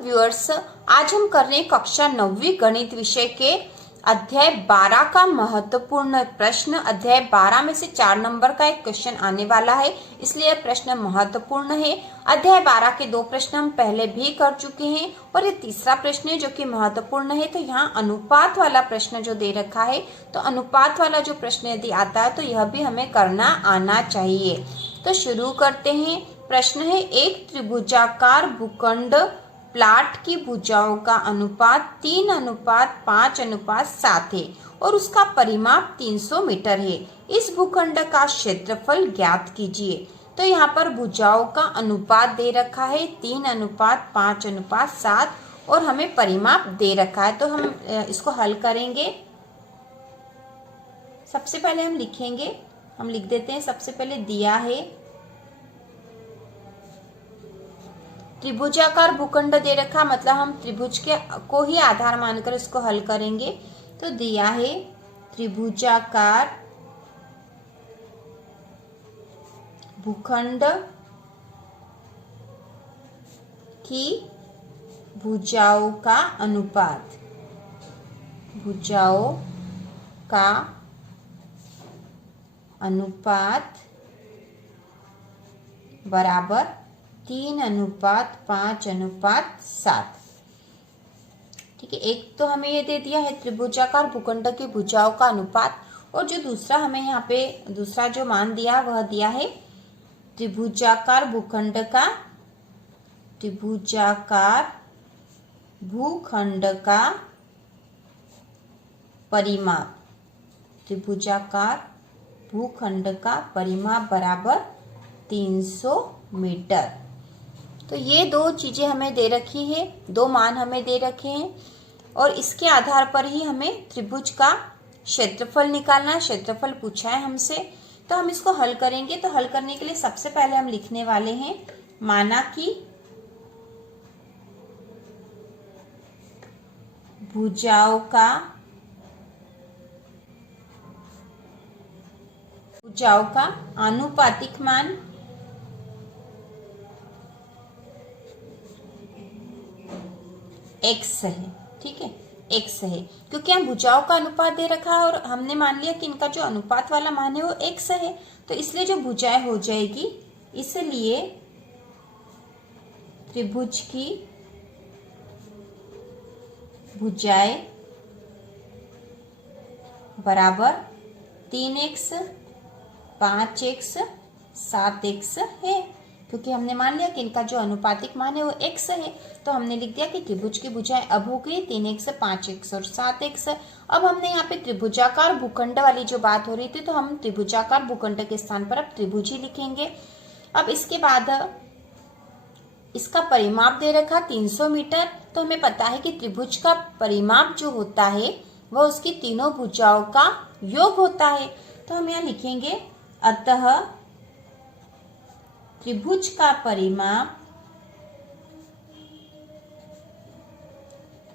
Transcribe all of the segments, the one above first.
Viewers, आज हम कर रहे हैं कक्षा 9वीं गणित विषय के अध्याय 12 का महत्वपूर्ण प्रश्न। अध्याय 12 में से 4 नंबर का एक क्वेश्चन आने वाला है, इसलिए यह प्रश्न महत्वपूर्ण है। अध्याय 12 के 2 प्रश्न हम पहले भी कर चुके हैं और ये तीसरा प्रश्न है जो कि महत्वपूर्ण है। तो यहाँ अनुपात वाला प्रश्न जो दे रखा है, तो अनुपात वाला जो प्रश्न यदि आता है तो यह भी हमें करना आना चाहिए। तो शुरू करते हैं। प्रश्न है, एक त्रिभुजाकार भूखंड प्लाट की भुजाओं का अनुपात 3:5:7 है और उसका परिमाप 300 मीटर है। इस भूखंड का क्षेत्रफल ज्ञात कीजिए। तो यहाँ पर भुजाओं का अनुपात दे रखा है 3:5:7 और हमें परिमाप दे रखा है। तो हम इसको हल करेंगे। सबसे पहले हम लिखेंगे, हम लिख देते हैं। सबसे पहले दिया है त्रिभुजाकार भूखंड दे रखा, मतलब हम त्रिभुज के को ही आधार मानकर इसको हल करेंगे। तो दिया है त्रिभुजाकार भूखंड की भुजाओं का अनुपात, भुजाओं का अनुपात बराबर 3:5:7। ठीक है, एक तो हमें ये दे दिया है त्रिभुजाकार भूखंड की भुजाओं का अनुपात, और जो दूसरा हमें यहाँ पे दूसरा जो मान दिया वह दिया है त्रिभुजाकार भूखंड का, त्रिभुजाकार भूखंड का परिमाप, त्रिभुजाकार भूखंड का परिमाप बराबर 300 मीटर। तो ये दो चीजें हमें दे रखी है, दो मान हमें दे रखे हैं और इसके आधार पर ही हमें त्रिभुज का क्षेत्रफल निकालना है। क्षेत्रफल पूछा है हमसे, तो हम इसको हल करेंगे। तो हल करने के लिए सबसे पहले हम लिखने वाले हैं, माना कि भुजाओं का आनुपातिक मान x है। ठीक है, x है क्योंकि हम भुजाओं का अनुपात दे रखा है और हमने मान लिया कि इनका जो अनुपात वाला मान है वो x है, तो इसलिए जो भुजाएं हो जाएगी, इसलिए त्रिभुज की भुजाएं बराबर 3x 5x 7x है, क्योंकि हमने मान लिया कि इनका जो अनुपातिक मान है वो x है। तो हमने लिख दिया कि त्रिभुज की भुजाएं अब हो गई 3x 5x और 7x। अब हमने यहाँ पे त्रिभुजाकार भूखंड वाली जो बात हो रही थी, तो हम त्रिभुजाकार भूखंड के स्थान पर अब त्रिभुज ही लिखेंगे। अब इसके बाद इसका परिमाप दे रखा 300 मीटर। तो हमें पता है कि त्रिभुज का परिमाप जो होता है वह उसकी तीनों भुजाओं का योग होता है। तो हम यहाँ लिखेंगे, अतः त्रिभुज का परिमाप,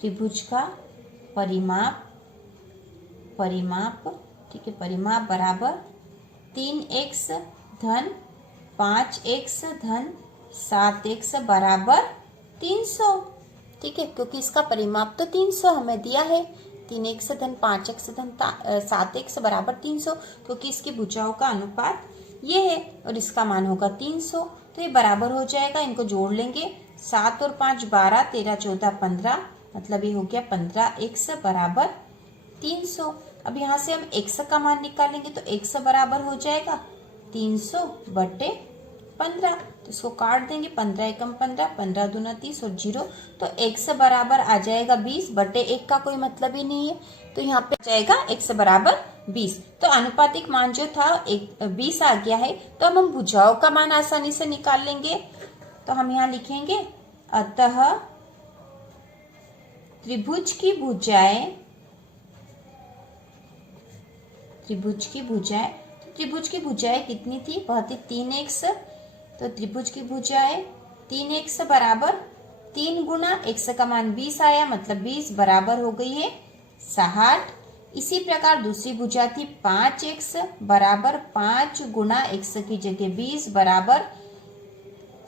त्रिभुज का परिमाप ठीक है, परिमाप बराबर 3x धन 5x धन 7x बराबर 300। ठीक है, क्योंकि इसका परिमाप तो 300 हमें दिया है, 3x धन 5x धन 7x बराबर 300, क्योंकि इसकी भुजाओं का अनुपात ये है और इसका मान होगा 300। तो ये बराबर हो जाएगा, इनको जोड़ लेंगे, 7 और 5 12, 13 14 15, मतलब ये हो गया 15x बराबर 300। अब यहाँ से हम x का मान निकालेंगे, तो x बराबर हो जाएगा 300/15। तो इसको काट देंगे, 15 एकम 15, 15 दूना 30 और 0, तो x बराबर आ जाएगा 20/1 का कोई मतलब ही नहीं है, तो यहाँ पे आ जाएगा x बराबर 20। तो अनुपातिक मान जो था 20 आ गया है। तो अब हम भुजाओं का मान आसानी से निकाल लेंगे। तो हम यहाँ लिखेंगे, अतः त्रिभुज की भुजाएं कितनी थी, वह थी 3x। तो त्रिभुज की भुजाएं 3x बराबर 3 गुना x का मान 20 आया, मतलब 20 बराबर हो गई है 60। इसी प्रकार दूसरी भुजा थी 5x बराबर 5 गुना x की जगह 20 बराबर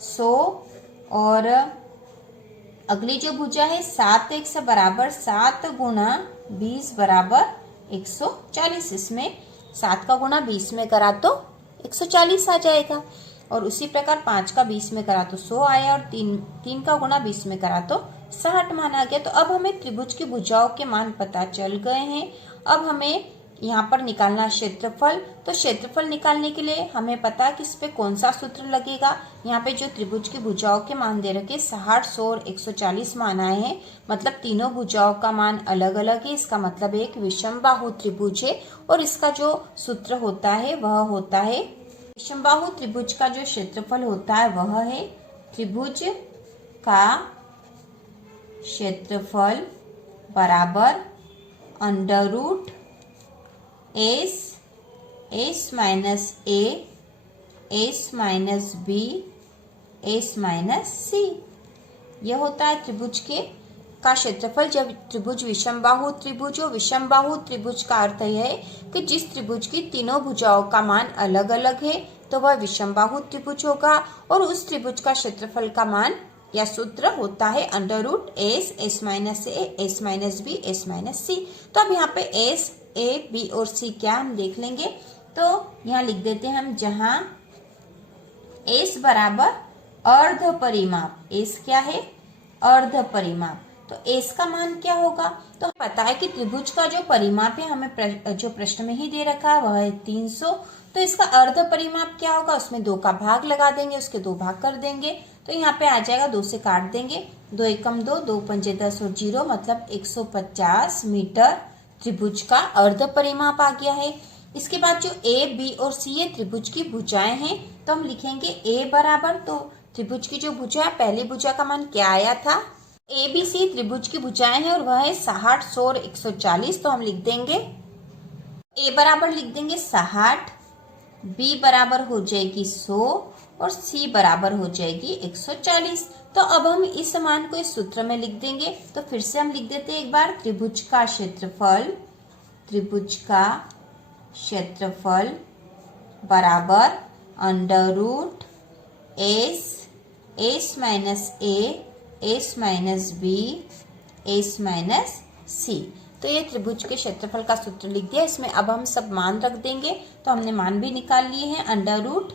100, और अगली जो भुजा है 7x बराबर 7 गुणा 20 बराबर 140। इसमें 7 का गुणा 20 में करा तो 140 आ जाएगा। और उसी प्रकार 5 का 20 में करा तो 100 आया और 3 का गुणा 20 में करा तो 60 मान आ गया। तो अब हमें त्रिभुज की भुजाओं के मान पता चल गए हैं। अब हमें यहाँ पर निकालना क्षेत्रफल। तो क्षेत्रफल निकालने के लिए हमें पता है कि इस पे कौन सा सूत्र लगेगा। यहाँ पे जो त्रिभुज की भुजाओं के मान दे रखे 60, 100 और 140 मान आए हैं, मतलब तीनों भुजाओं का मान अलग अलग है। इसका मतलब एक विषमबाहु त्रिभुज है और इसका जो सूत्र होता है वह होता है, विषमबाहु त्रिभुज का जो क्षेत्रफल होता है वह है त्रिभुज का क्षेत्रफल बराबर under root S minus A S minus B S minus C. यह होता है त्रिभुज का क्षेत्रफल जब त्रिभुज विषमबाहु त्रिभुज हो। विषमबाहु त्रिभुज का अर्थ यह है कि जिस त्रिभुज की तीनों भुजाओं का मान अलग अलग है तो वह विषमबाहु त्रिभुज होगा और उस त्रिभुज का क्षेत्रफल का मान या सूत्र होता है under root S minus A S minus B S minus C. तो अब यहाँ पे एस ए बी और सी क्या हम देख लेंगे। तो यहाँ लिख देते हैं हम, जहां एस बराबर अर्ध परिमाप, एस क्या है अर्ध परिमाप, तो एस का मान क्या होगा। तो पता है कि त्रिभुज का जो परिमाप है हमें जो प्रश्न में ही दे रखा है वह है 300। तो इसका अर्ध परिमाप क्या होगा, उसमें 2 का भाग लगा देंगे, उसके 2 भाग कर देंगे तो यहाँ पे आ जाएगा, 2 से काट देंगे, 2 एकम 2, 2 पंजे 10 और 0 मतलब 150 मीटर त्रिभुज का अर्ध परिमाप आ गया है। इसके बाद जो ए बी और सी ये त्रिभुज की भुजाएं हैं तो हम लिखेंगे ए बराबर, तो त्रिभुज की जो भुजा है पहली भुजा का मान क्या आया था, ए बी सी त्रिभुज की भुजाएं हैं और वह है 60, 100 और 140। तो हम लिख देंगे ए बराबर लिख देंगे 60, बी बराबर हो जाएगी 100 और सी बराबर हो जाएगी 140। तो अब हम इस मान को इस सूत्र में लिख देंगे। तो फिर से हम लिख देते हैं एक बार, त्रिभुज का क्षेत्रफल बराबर under root S minus A S minus B S minus C. तो ये त्रिभुज के क्षेत्रफल का सूत्र लिख दिया। इसमें अब हम सब मान रख देंगे। तो हमने मान भी निकाल लिए हैं, अंडर रूट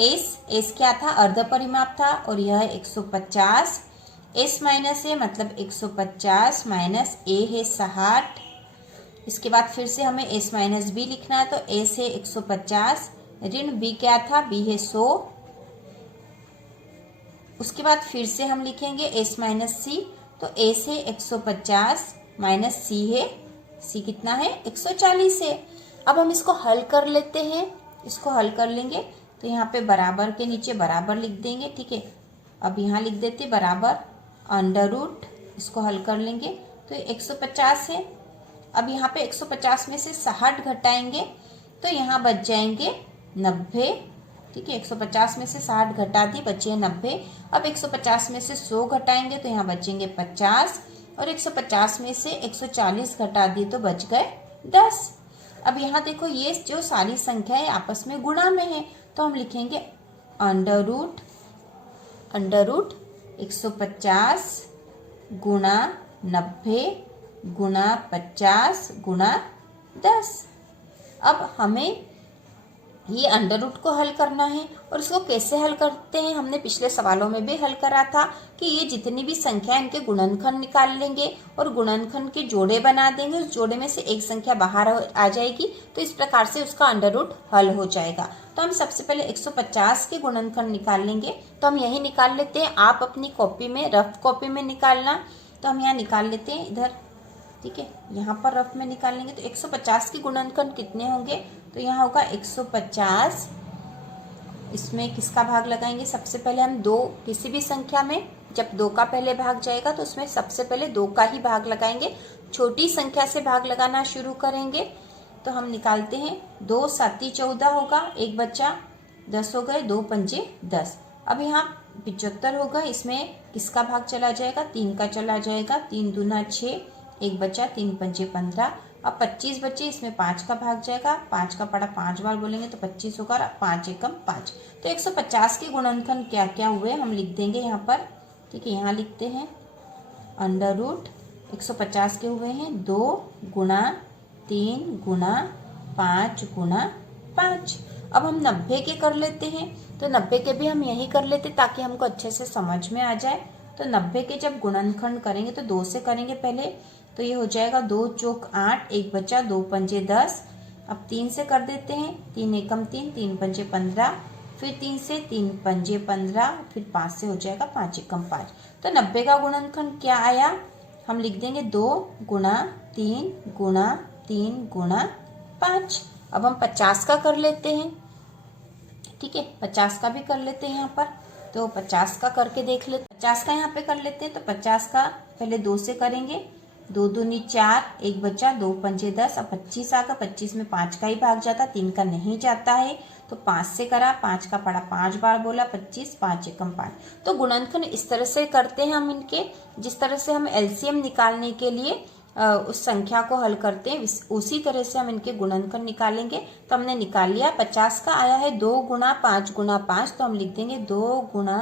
एस क्या था अर्ध परिमाप था और यह है 150, एस माइनस ए मतलब 150 माइनस ए है 60। इसके बाद फिर से हमें एस माइनस बी लिखना है, तो एस है 150 ऋण बी क्या था, बी है 100। उसके बाद फिर से हम लिखेंगे एस माइनस सी, तो एस है 150 माइनस सी है, सी कितना है 140 है। अब हम इसको हल कर लेते हैं, इसको हल कर लेंगे तो यहाँ पे बराबर के नीचे बराबर लिख देंगे, ठीक है। अब यहाँ लिख देते बराबर अंडर रूट, इसको हल कर लेंगे तो 150 है। अब यहाँ पे 150 में से 60 घटाएंगे तो यहाँ बच जाएंगे 90, ठीक है। 150 में से 60 घटा दी, बचे 90। अब 150 में से 100 घटाएंगे तो यहाँ बचेंगे 50 और 150 में से 140 घटा दी तो बच गए 10। अब यहाँ देखो ये जो सारी संख्या है आपस में गुणा में है तो हम लिखेंगे अंडर रूट 150 गुणा 90 गुणा 50 गुणा 10। अब हमें ये अंडर रूट को हल करना है और इसको कैसे हल करते हैं, हमने पिछले सवालों में भी हल करा था कि ये जितनी भी संख्या है इनके गुणनखंड निकाल लेंगे और गुणनखंड के जोड़े बना देंगे। उस जोड़े में से एक संख्या बाहर आ जाएगी तो इस प्रकार से उसका अंडर रूट हल हो जाएगा। तो हम सबसे पहले 150 के गुणनखंड निकाल लेंगे। तो हम यही निकाल लेते हैं, आप अपनी कॉपी में रफ कॉपी में निकालना। तो हम यहाँ निकाल लेते हैं इधर, ठीक है, यहाँ पर रफ में निकाल लेंगे। तो 150 के गुणनखंड कितने होंगे, तो यहाँ होगा 150, इसमें किसका भाग लगाएंगे, सबसे पहले हम 2 किसी भी संख्या में जब 2 का पहले भाग जाएगा तो उसमें सबसे पहले 2 का ही भाग लगाएंगे, छोटी संख्या से भाग लगाना शुरू करेंगे। तो हम निकालते हैं 2 7 14 होगा, एक बच्चा 10 हो गए, 2 पंजे 10। अब यहाँ 75 होगा, इसमें किसका भाग चला जाएगा, 3 का चला जाएगा, 3 दूना 6, एक बच्चा 3 पंजे 15। अब 25 बच्चे, इसमें 5 का भाग जाएगा, 5 का पड़ा 5 बार बोलेंगे तो 25 होगा, 5 एकम 5। तो 150 के गुणनखंड क्या क्या हुए हम लिख देंगे यहाँ पर, ठीक है, यहाँ लिखते हैं अंडर रूट 150 के हुए हैं 2 गुणा 3 गुणा 5 गुणा 5। अब हम 90 के कर लेते हैं, तो 90 के भी हम यही कर लेते ताकि हमको अच्छे से समझ में आ जाए। तो 90 के जब गुणनखंड करेंगे तो 2 से करेंगे पहले, तो ये हो जाएगा 2 चौक 8, 1 बचा, 2 पंजे 10। अब 3 से कर देते हैं, 3 एकम 3, 3 पंजे 15, फिर 3 से 3 पंजे 15, फिर 5 से हो जाएगा 5 एकम 5। तो 90 का गुणनखंड क्या आया, हम लिख देंगे 2 गुणा 3 गुणा 3 गुणा 5। अब हम 50 का कर लेते हैं, ठीक है, 50 का भी कर लेते हैं यहाँ पर। तो 50 का करके देख लेते, 50 का यहाँ पे कर लेते हैं। तो 50 का पहले 2 से करेंगे, 2 दूनी 4, 1 बचा, 2 पंजे 10। अब 25 आ गया, 25 में 5 का ही भाग जाता, 3 का नहीं जाता है। तो 5 से करा, 5 का पड़ा, 5 बार बोला 25, 5 एकम 5। तो गुणनखंड इस तरह से करते हैं हम इनके, जिस तरह से हम एलसीएम निकालने के लिए उस संख्या को हल करते हैं, उसी तरह से हम इनके गुणनखंड निकालेंगे। तो हमने निकाल लिया, 50 का आया है 2 गुणा 5 गुणा 5, तो हम लिख देंगे 2 गुणा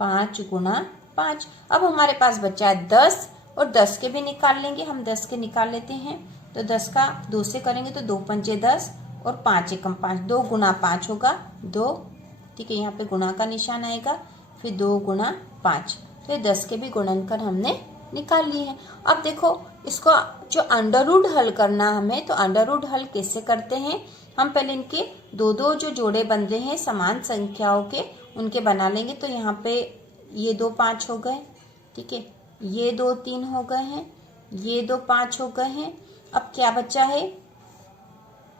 5 गुणा 5। अब हमारे पास बचा है 10, और 10 के भी निकाल लेंगे हम, 10 के निकाल लेते हैं। तो 10 का 2 से करेंगे तो 2 पंजे 10 और 5 एकम 5, 2 गुणा 5 होगा 2, ठीक है, यहाँ पे गुणा का निशान आएगा, फिर 2 गुणा 5। फिर 10 के भी गुणनखंड हमने निकाल लिए हैं। अब देखो इसको जो अंडर रूट हल करना हमें, तो अंडर रूट हल कैसे करते हैं, हम पहले इनके दो दो जो जोड़े बन रहे हैं समान संख्याओं के, उनके बना लेंगे। तो यहाँ पे ये 2 5 हो गए, ठीक है, ये 2 3 हो गए हैं, ये 2 5 हो गए हैं। अब क्या बचा है,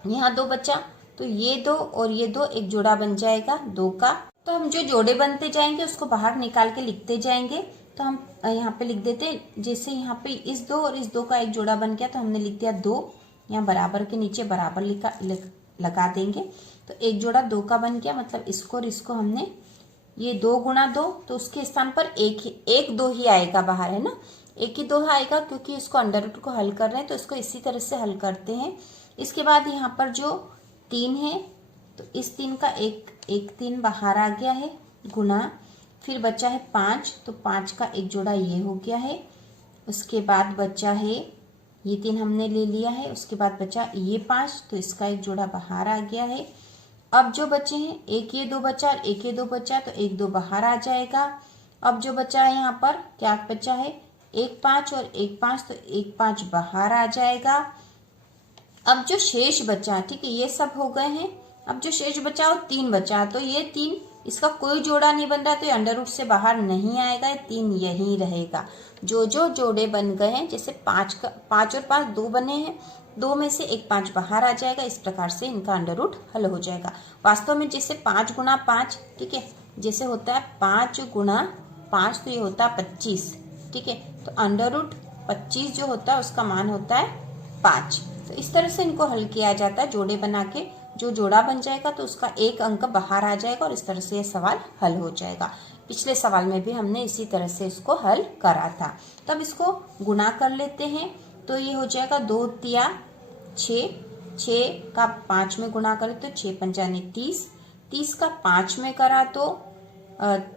यहाँ 2 बचा, तो ये 2 और ये 2 एक जोड़ा बन जाएगा 2 का। तो हम जो जोड़े बनते जाएंगे उसको बाहर निकाल के लिखते जाएंगे। तो हम यहाँ पे लिख देते हैं, जैसे यहाँ पे इस 2 और इस 2 का एक जोड़ा बन गया, तो हमने लिख दिया 2, यहाँ बराबर के नीचे बराबर लगा देंगे। तो एक जोड़ा 2 का बन गया, मतलब इसको और इसको हमने, ये 2 गुणा 2, तो उसके स्थान पर एक 2 ही आएगा बाहर, है ना, एक ही 2 आएगा, क्योंकि इसको अंडर रूट को हल कर रहे हैं। तो इसको इसी तरह से हल करते हैं। इसके बाद यहाँ पर जो 3 है, तो इस 3 का एक 3 बाहर आ गया है, गुणा, फिर बचा है 5, तो 5 का एक जोड़ा ये हो गया है। उसके बाद बचा है ये 3 हमने ले लिया है, उसके बाद बचा ये 5, तो इसका एक जोड़ा बाहर आ गया है। अब जो बचे हैं, एक ये 2 बचा और एक ये 2 बचा, तो एक 2 बाहर आ जाएगा। अब जो बचा है यहाँ पर क्या बचा है, 1 5 और 1 5, तो 1 5 बाहर आ जाएगा। अब जो शेष बचा, ठीक है, ये सब हो गए हैं। अब जो शेष बचा वो 3 बचा, तो ये 3, इसका कोई जोड़ा नहीं बन रहा, तो ये अंडर रूट से बाहर नहीं आएगा, 3 यहीं रहेगा। जो जो जोड़े बन गए हैं, जैसे 5 और 5 2 बने हैं, 2 में से एक 5 बाहर आ जाएगा, इस प्रकार से इनका अंडर रूट हल हो जाएगा। वास्तव में जैसे 5 गुणा 5, ठीक है, जैसे होता है 5 गुणा 5, तो ये होता है 25, ठीक है, तो अंडर रूट 25 जो होता है उसका मान होता है 5। तो इस तरह से इनको हल किया जाता है, जोड़े बना के, जो जोड़ा बन जाएगा तो उसका एक अंक बाहर आ जाएगा, और इस तरह से ये सवाल हल हो जाएगा। पिछले सवाल में भी हमने इसी तरह से इसको हल करा था। तब इसको गुणा कर लेते हैं, तो ये हो जाएगा 2 तिया 6, 6 का 5 में गुणा करें तो 6 पंजाने 30, 30 का 5 में करा तो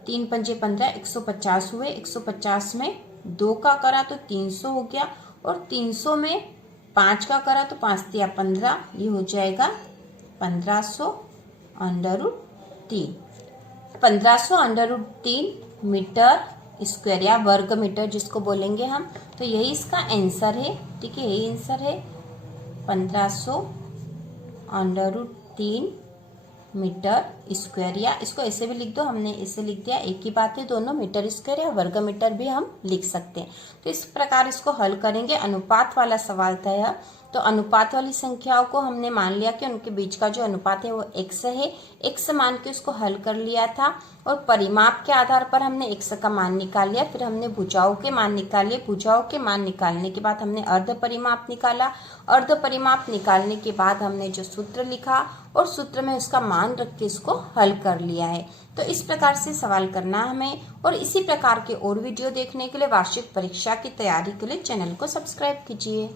3 पंजे 15, 150 हुए, 150 में 2 का करा तो 300 हो गया, और 300 में 5 का करा तो 5 तिया 15, ये हो जाएगा 1500 under root 3। 1500 under root 3 metre square या वर्ग मीटर जिसको बोलेंगे हम, तो यही इसका आंसर है, ठीक है, यही आंसर है 1500 अंडर रूट 3 मीटर स्क्वायर। या इसको ऐसे भी लिख दो, हमने ऐसे लिख दिया, एक ही बात है, दोनों मीटर स्क्वायर या वर्ग मीटर भी हम लिख सकते हैं। तो इस प्रकार इसको हल करेंगे। अनुपात वाला सवाल था यह, तो अनुपात वाली संख्याओं को हमने मान लिया कि उनके बीच का जो अनुपात है वो x है, x मान के उसको हल कर लिया था, और परिमाप के आधार पर हमने x का मान निकाल लिया। फिर हमने भुजाओं के मान निकाले, भुजाओं के मान निकालने के बाद हमने अर्ध परिमाप निकाला, अर्ध परिमाप निकालने के बाद हमने जो सूत्र लिखा और सूत्र में उसका मान रख के इसको हल कर लिया है। तो इस प्रकार से सवाल करना हमें, और इसी प्रकार के और वीडियो देखने के लिए वार्षिक परीक्षा की तैयारी के लिए चैनल को सब्सक्राइब कीजिए।